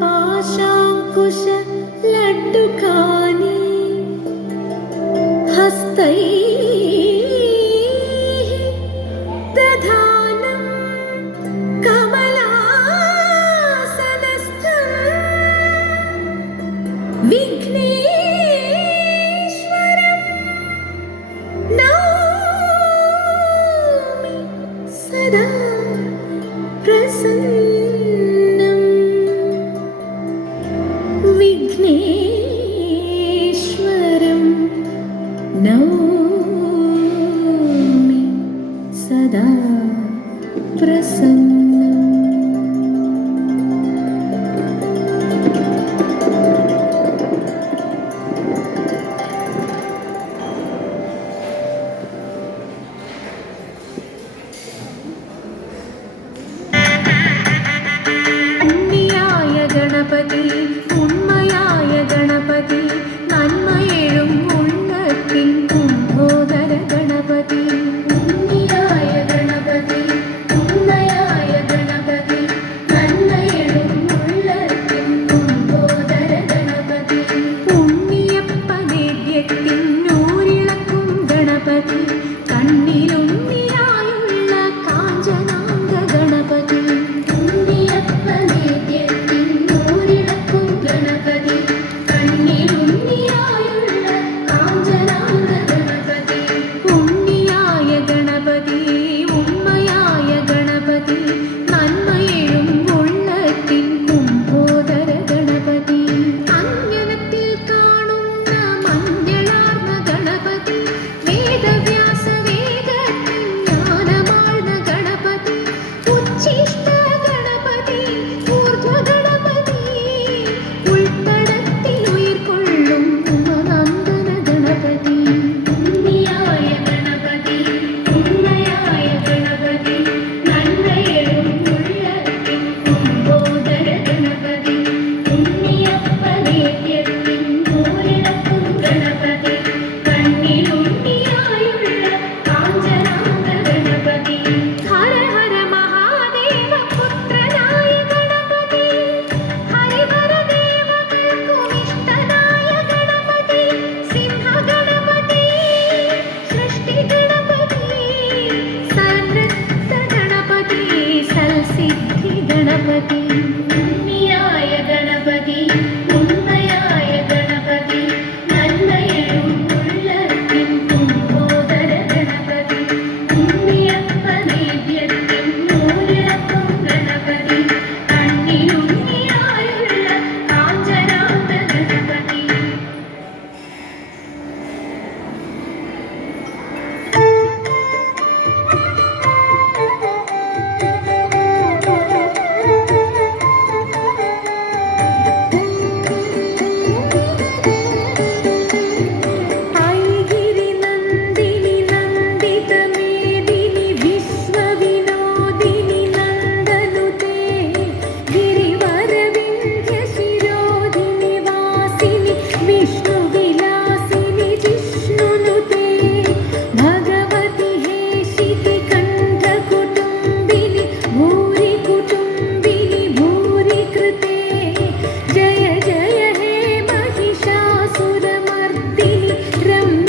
पाशाङ्कुश लड्डुकानि हस्तैः दधानं कमलासनस्थं विघ्नेश्वरं नौमि सदा प्रसन्नं विघ्नेश्वरं नौमि सदा प्रसन्नं। गणपति उन्मयाय गणपति नन्मयेഴും ഉള്ളത്തിൻ കുംഭോദര ഗണപതി ഉണ്ണിയായ ഗണപതി ഉന്മയായ ഗണപതി നന്മയേഴും ഉള്ളത്തിൻ കുംഭോദര ഗണപതി ഉണ്ണിയപ്പനേദ്യത്തിൻ നൂരിളക്കും ഗണപതി കണ്ണിലുണ്ണിയായുള്ള കാഞ്ചനാംഗ ഗണപതി गणपति उन्नियाय गणपति उन्मयाय गणपति नन्मयेഴും ഉള്ളത്തിൻ കുംഭോദര ഗണപതി ഉണ്ണിയപ്പനേദ്യത്തിൻ നൂരിളക്കും ഗണപതി കണ്ണിലുണ്ണിയായുള്ള കാഞ്ചനാംഗ ഗണപതി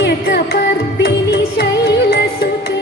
रम्यकपर्दिनि शैलसुते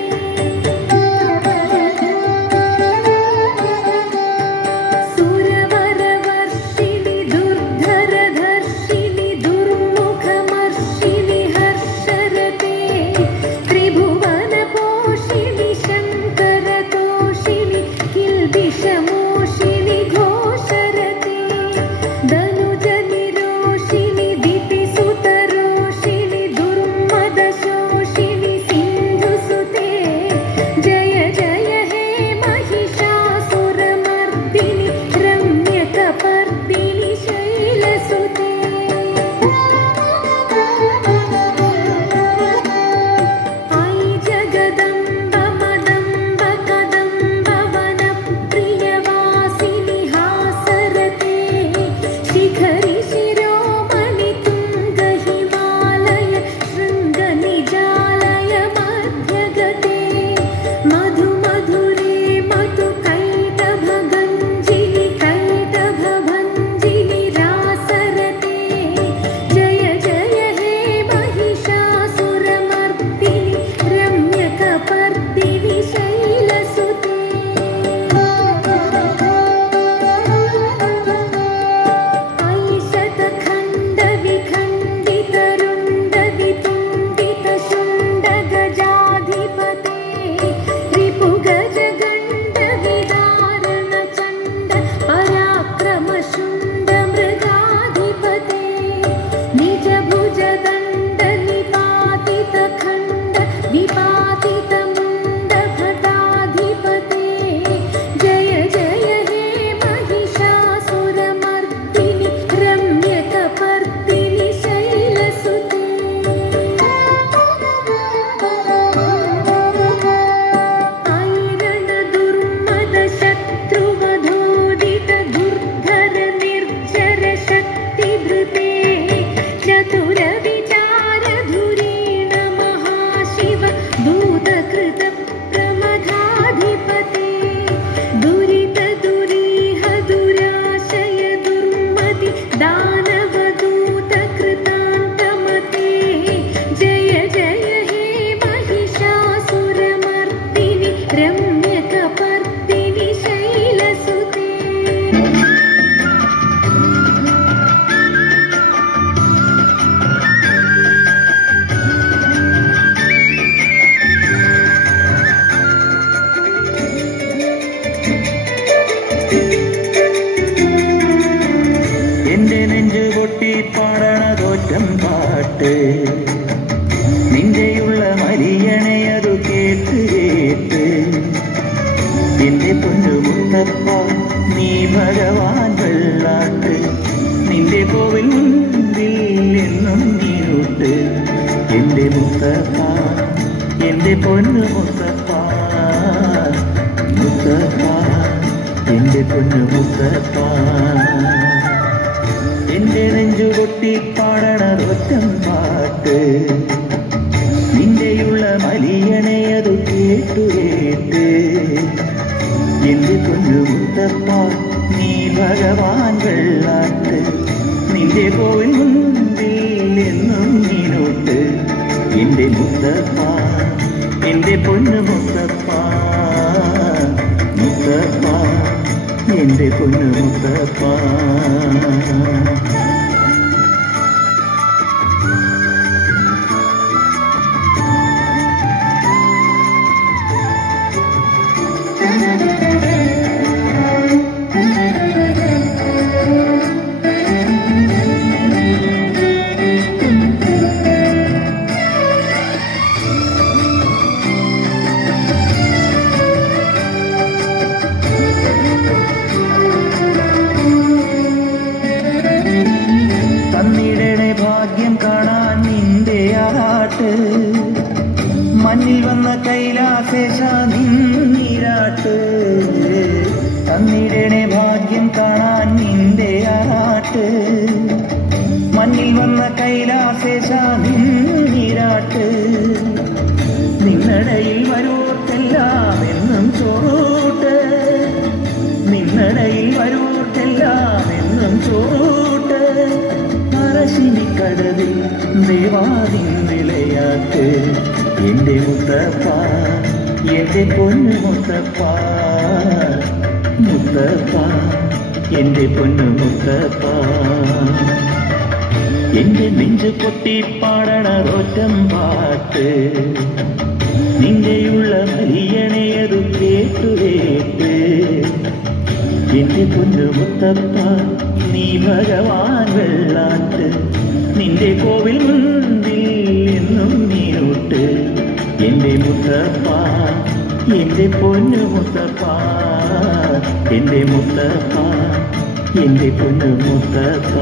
പാടണതൊറ്റം പാട്ട് നിന്റെയുള്ള മരിയണയതു കേട്ട് കേട്ട് എന്റെ പൊന്നു മുത്തപ്പ നീ ഭഗവാൻ വെള്ളാട്ട് നിന്റെ കോവിൽ മുൻപിൽ എന്നും നീരുട്ട് എന്റെ മുത്തപ്പ എന്റെ പൊന്നു മുത്തപ്പ മുത്തപ്പ എന്റെ പൊന്നു മുത്തപ്പ എന്റെ നെഞ്ചു പൊട്ടി പാടണതൊറ്റം പാട്ട് നിന്റെയുള്ള മലിയണയതു കേട്ടു കേട്ട് എന്റെ പൊന്നു മുത്തപ്പ നീ ഭഗവാൻ വെള്ളാട്ട് നിന്റെ കോവിൽ മുൻപിൽ എന്നും നീനോട്ട് എന്റെ മുത്തപ്പ എന്റെ പൊന്നു മുത്തപ്പ മുത്തപ്പ എന്റെ പൊന്നു മുത്തപ്പ ഭാഗ്യം കാണാൻ നിന്റെ ആറാട്ട് മണ്ണിൽ വന്ന കൈലാസേശ നിന്നിരാട്ട് തന്നിടണേ ഭാഗ്യം കാണാൻ നിന്റെ ആറാട്ട് മണ്ണിൽ വന്ന കൈലാസേശ നിന്നിരാട്ട് നിന്നടയിൽ വരോർക്കെല്ലാം എന്നും ചോറൂട്ട് നിന്നടയിൽ വരോർക്കെല്ലാം എന്നും ചോറൂട്ട് പറശ്ശിനിക്കടവിൽ ദേവാദിൻ വിളയാട്ട് എന്റെ മുത്തപ്പ എന്റെ പൊന്നു മുത്തപ്പ മുത്തപ്പ എന്റെ പൊന്നു മുത്തപ്പ എന്റെ നെഞ്ചു പൊട്ടി പാടണതൊറ്റം പാട്ട് നിന്റെയുള്ള മരിയണയതു കേട്ടു കേട്ട് എന്റെ പൊന്നു മുത്തപ്പ നീ ഭഗവാൻ വെള്ളാട്ട് നിന്റെ കോവിൽ മുൻപിൽ എന്നും നീനോട്ട് എന്റെ മുത്തപ്പ എന്റെ പൊന്നു മുത്തപ്പ എന്റെ മുത്തപ്പ എന്റെ പൊന്നു മുത്തപ്പ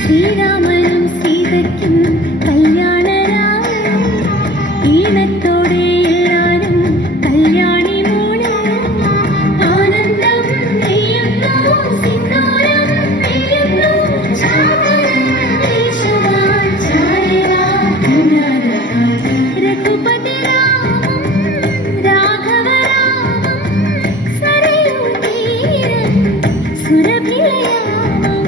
ശ്രീരാമനും സീതയ്ക്കും കല്യാണരാമനും ഈണത്തോടെ എല്ലാരും കല്യാണി മൂളും ആനന്ദം നെയ്യുന്നു സിന്ദൂരം നെയ്യുന്നു ചാകരം ദേശവാൻ ചായവാൻ രഘുപതി രാമം രാഘവ രാമം സരയൂ തീരം സുരഭിലയാമം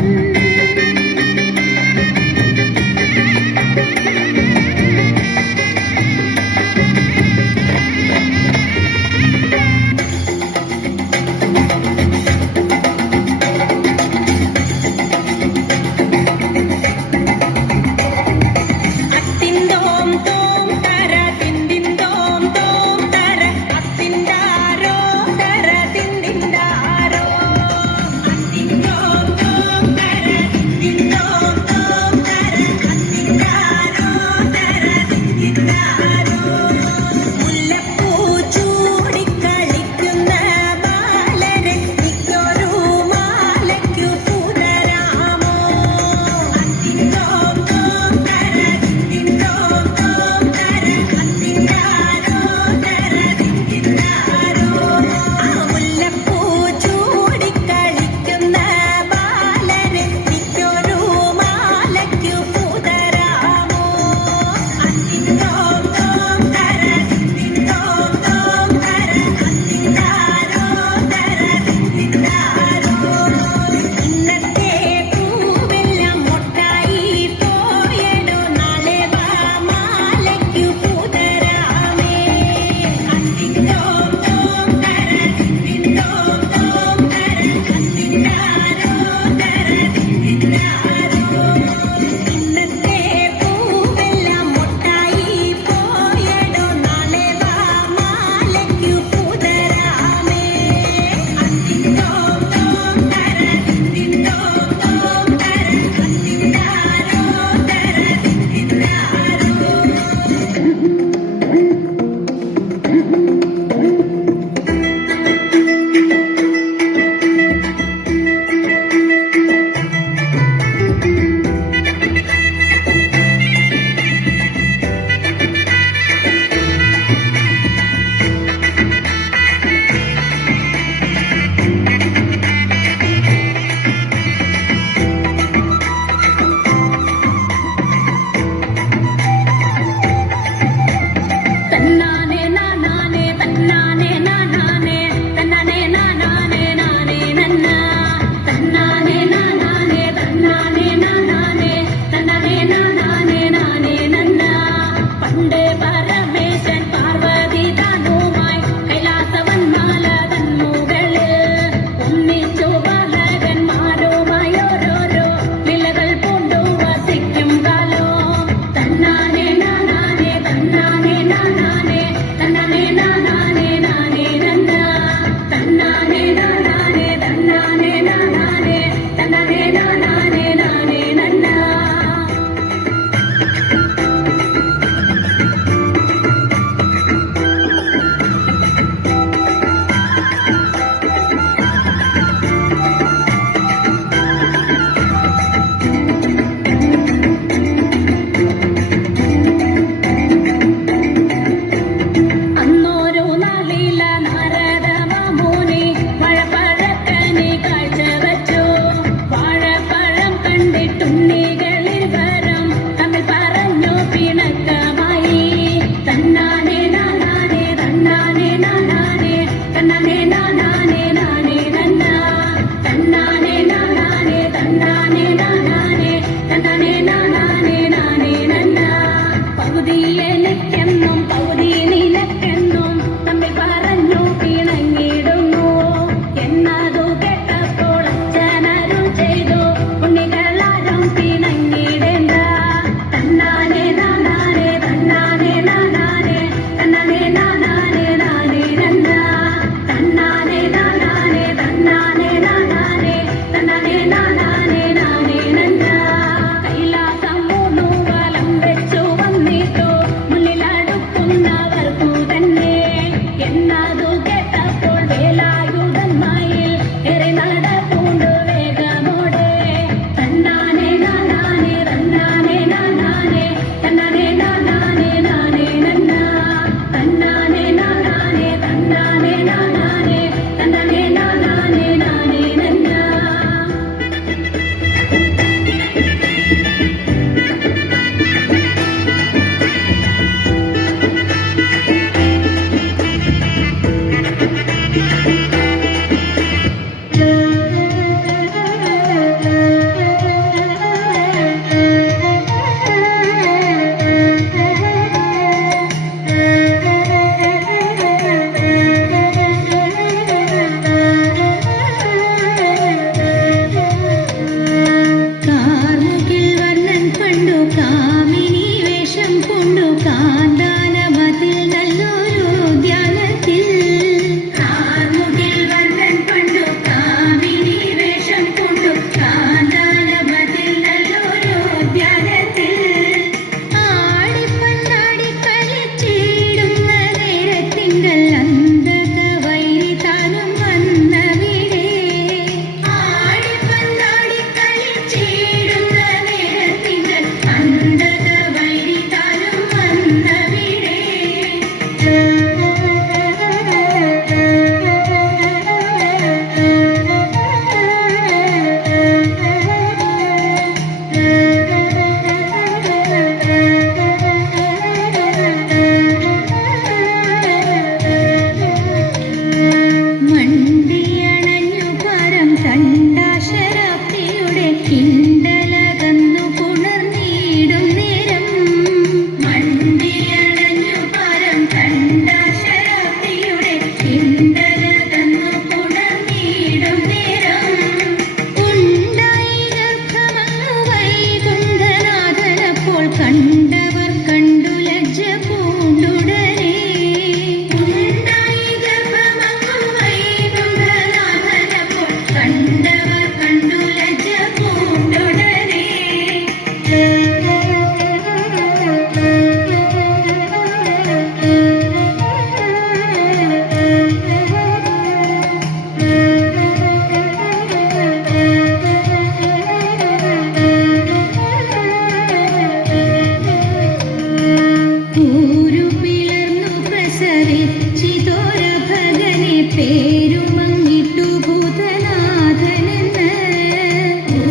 പേരുമങ്ങിട്ടു ഭൂതനാഥനെന്ന്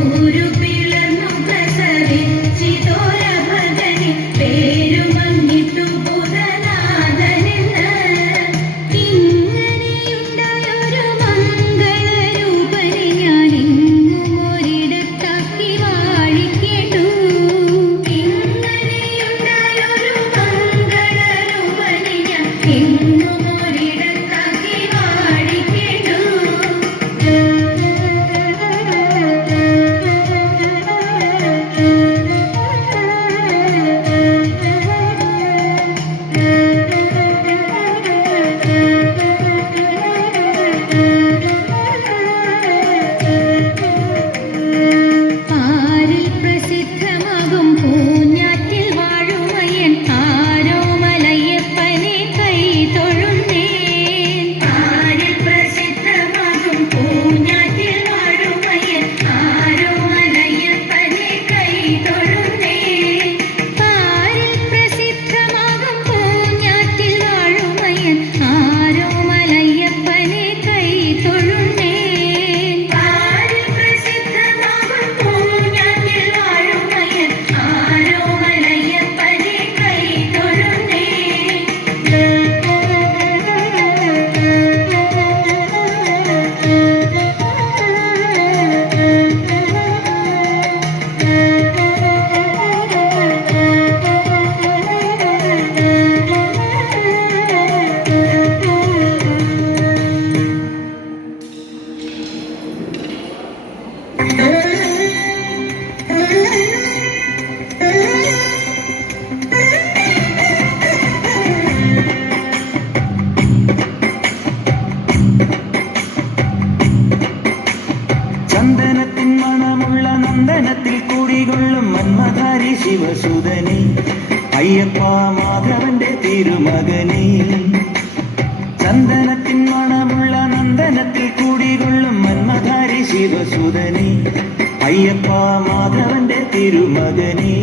ഊരു പിളർന്നു പ്രസവിച്ചിതോര ഭഗനെ പേരുമങ്ങിട്ടു ഭൂതനാഥനെന്ന് ഇങ്ങനെയുണ്ടായൊരു മംഗളരൂപനെ ഞാൻ എങ്ങും ഒരിടത്താക്കി വാഴിക്കേണ്ടു ഇങ്ങനെയുണ്ടായൊരു മംഗളരൂപനെ ഞാൻ എങ്ങും ചന്ദനത്തിൻ മണമുള്ള നന്ദനത്തിൽ കൂടികൊള്ളും മന്മധാരി ശിവസുതനെ അയ്യപ്പ മാധവന്റെ തിരുമകനെ ചന്ദനത്തിൻ മണമുള്ള നന്ദനത്തിൽ കൂടികൊള്ളും മന്മധാരി ശിവസുതനെ അയ്യപ്പ മാധവന്റെ തിരുമകനെ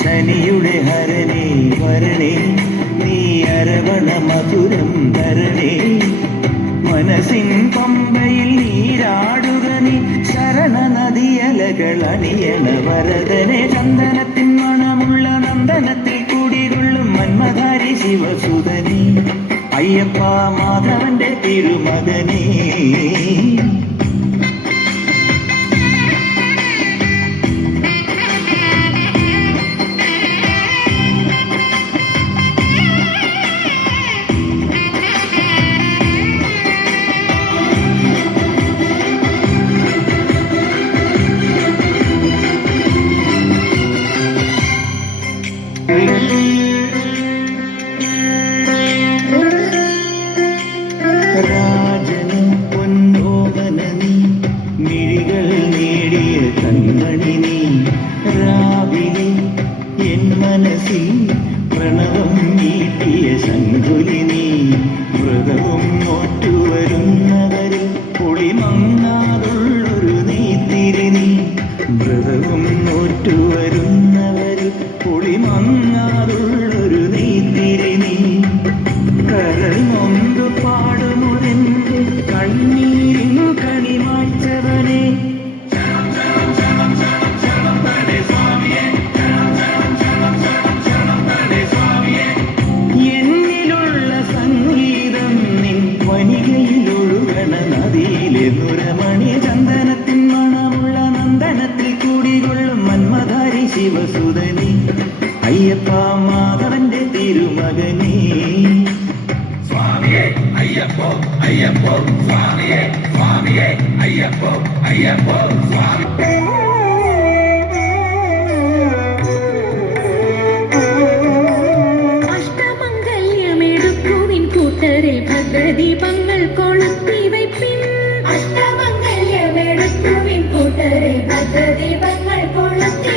ശനിയുടെ ഹരനെ വരണേ നീ അരവണ മധുരം തരണേ മനസ്സിൻ പമ്പയിൽ നീരാടുക നീ ശരണ നദിയലകൾ അണിയണ വരദനെ ചന്ദനത്തിൻ മണമുള്ള നന്ദനത്തിൽ കൂടികൊള്ളും മന്മധാരി ശിവസുതനെ അയ്യപ്പ മാധവന്റെ തിരുമകനെ രാജനും പൊന്നോമനീ മിഴികൾ നേടിയ കൺമണി നീ രാവിലെ എൻ മനസ്സിൽ പ്രണവം നീട്ടിയ ശങ്കുലി നീ വ്രതവും നോറ്റുവരുന്നവരിൽ പൊളിമങ്ങാതുള്ളൊരു നീത്തിരി നീ വ്രതവും നോറ്റുവരുന്നവരിൽ പൊളിമങ്ങാതുള്ളൊരു നീത്തിരി നീ കരൾ നൊന്തു പാടുമുരന്റെ കണ്ണീരിനു കണിമായ്ച്ചവനെ എന്നിലുള്ള സംഗീതം നിൻ വനികയിലൊഴുകണ നദിയിലെ നുരമണി ചന്ദനത്തിൻ മണമുള്ള നന്ദനത്തിൽ കൂടികൊള്ളും മന്മധാരി ശിവസുതനെ അയ്യപ്പ മാധവന്റെ തിരുമകനെ അയ്യപ്പോ അയ്യപ്പോ സ്വാമിയേ സ്വാമിയേ അയ്യപ്പോ അയ്യപ്പോ സ്വാമി അഷ്ടമംഗല്യമെടുക്കുവിൻ കൂട്ടരെ ഭദ്രദീപങ്ങൾ കൊളുത്തി വയ്പ്പിൻ അഷ്ടമംഗല്യമെടുക്കുവിൻ കൂട്ടരെ ഭദ്രദീപങ്ങൾ കൊളുത്തി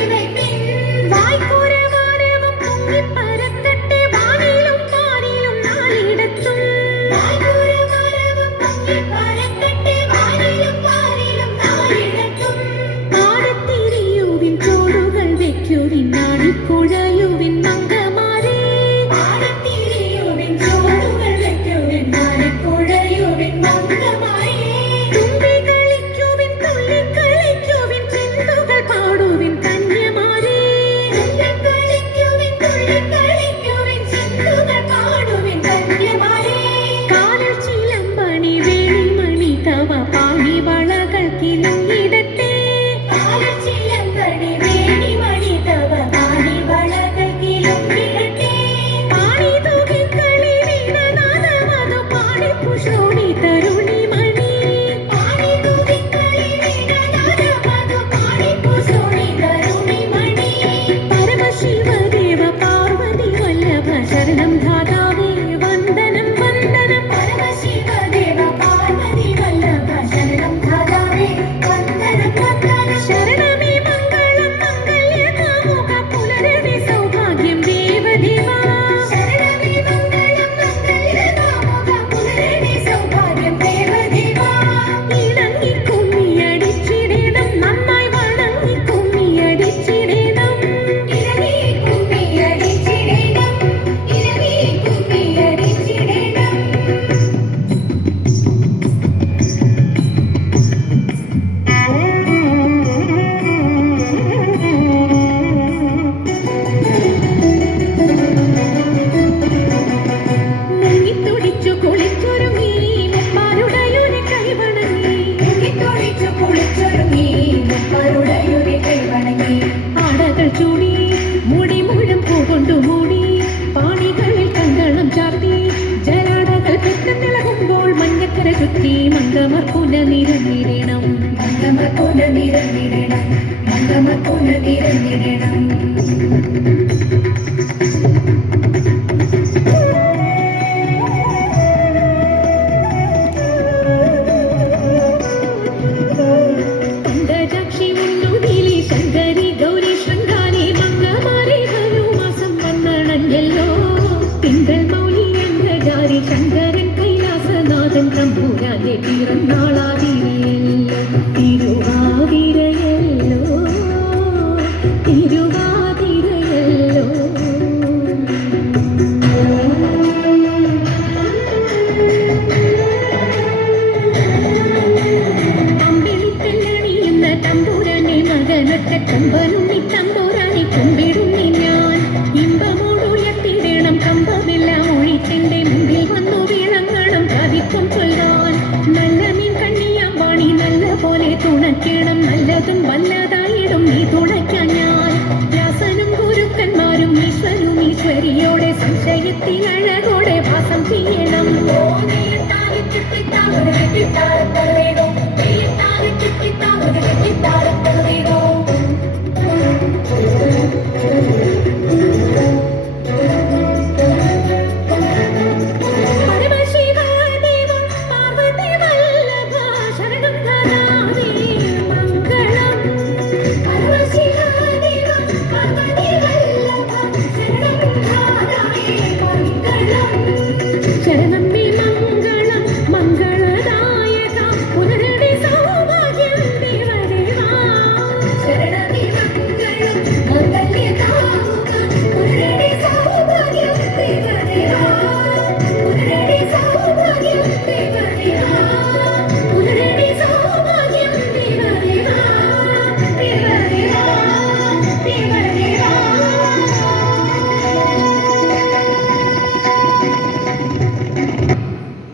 പാടിക്കുഴയുവിൻ മംഗമാരേ പാടത്തിരിയുവിൻ ചോടുകൾ വയ്ക്കുവിൻ പാടിക്കുഴയുവിൻ മംഗമാരേ തുമ്പി കളിക്കുവിൻ തുള്ളി കളിക്കുവിൻ ചെണ്ടുകൾ പാടുവിൻ കന്യമാരേ തുള്ളി കളിക്കുവിൻ തുള്ളി കളിക്കുവിൻ ചെണ്ടുകൾ പാടുവിൻ കന്യമാരേ കാലിൽ ചിലമ്പണി വേണിമണി തവ പാണി വളകൾ കിലുങ്ങിടട്ടെ കാലിൽ ചിലമ്പണി വേണിമണി തവ പാണി വളകൾ കിലുങ്ങിടട്ടെ പാണി തൂകിക്കളി വീണനാദമതു പാടി പുഷോണി തരുണി മണി പാണി തൂകിക്കളി വീണനാദമതു പാടി പുഷോണി തരുണി മണി പരമശിവദേവ പാർവതി വല്ലഭ ശരണം ധാതാവേ വന്ദനം വന്ദനം പരമശിവദേവ പാർവതി വല്ലഭ ശരണം ധാതാവേ വന്ദനം വന്ദനം ശരണമേ മംഗളം മംഗല്യകാമുക പുലരവി സൗഭാഗ്യം ദേവദേവ ശരണമേ മംഗളം മംഗല്യകാമുക പുലരവി സൗഭാഗ്യം ദേവദേവ ഇണങ്ങി കുമ്മിയടിച്ചിടണം നന്നായി വണങ്ങി കുമ്മിയടിച്ചിടണം ഇണങ്ങി കുമ്മിയടിച്ചിടണം ഇണങ്ങി കുമ്മിയടിച്ചിടണം മുങ്ങിത്തുടിച്ചു കുളിച്ചൊരുങ്ങി മുപ്പാരുടയൊരു കൈവണങ്ങി മുങ്ങിത്തുടിച്ചു കുളിച്ചൊരുങ്ങി മുപ്പാരുടയൊരു കൈവണങ്ങി ആടകൾ ചൂടി മുടി മുഴും പൂകൊണ്ടു മൂടി പാണികളിൽ കങ്കണം ചാർത്തി ജലാടകൾ പെട്ടെന്നിളകുമ്പോൾ മഞ്ഞക്കര ചുറ്റി മംഗമർക്കുല നിരന്നിടണം മംഗമർക്കുല നിരന്നിടണം മംഗമർക്കുല നിരന്നിടണം പങ്കജാക്ഷി ഉണ്ണുനീലി ശങ്കരി ഗൗരി ശൃംഗാരി മംഗമാരി ധനുമാസം വന്നണഞ്ഞല്ലോ തിങ്കൾ മൗലി അംഗജാരി ശങ്കരൻ കൈലാസനാഥൻ തമ്പുരാന്റെ പിറന്നാളാതിരയല്ലോ തിരുവാതിരയല്ലോ തിരുവാതിരയല്ലോ അമ്പിളിത്തെല്ലണിയുന്ന തമ്പുരാനെ മകനൊറ്റ കൊമ്പനുണ്ണി തമ്പുരാനെ കൊമ്പിടുന്നി ഞാൻ ഇമ്പമോടുയർത്തിടണം കമ്പമെല്ലാം ഒഴിച്ചെന്റെ മുമ്പിൽ വന്നു വിളങ്ങണം കവിക്കും ചൊല്ലാൻ നല്ല മീൻ കണ്ണിയാം വാണി നല്ല പോലെ തുണയ്ക്കണം നല്ലതും വല്ലത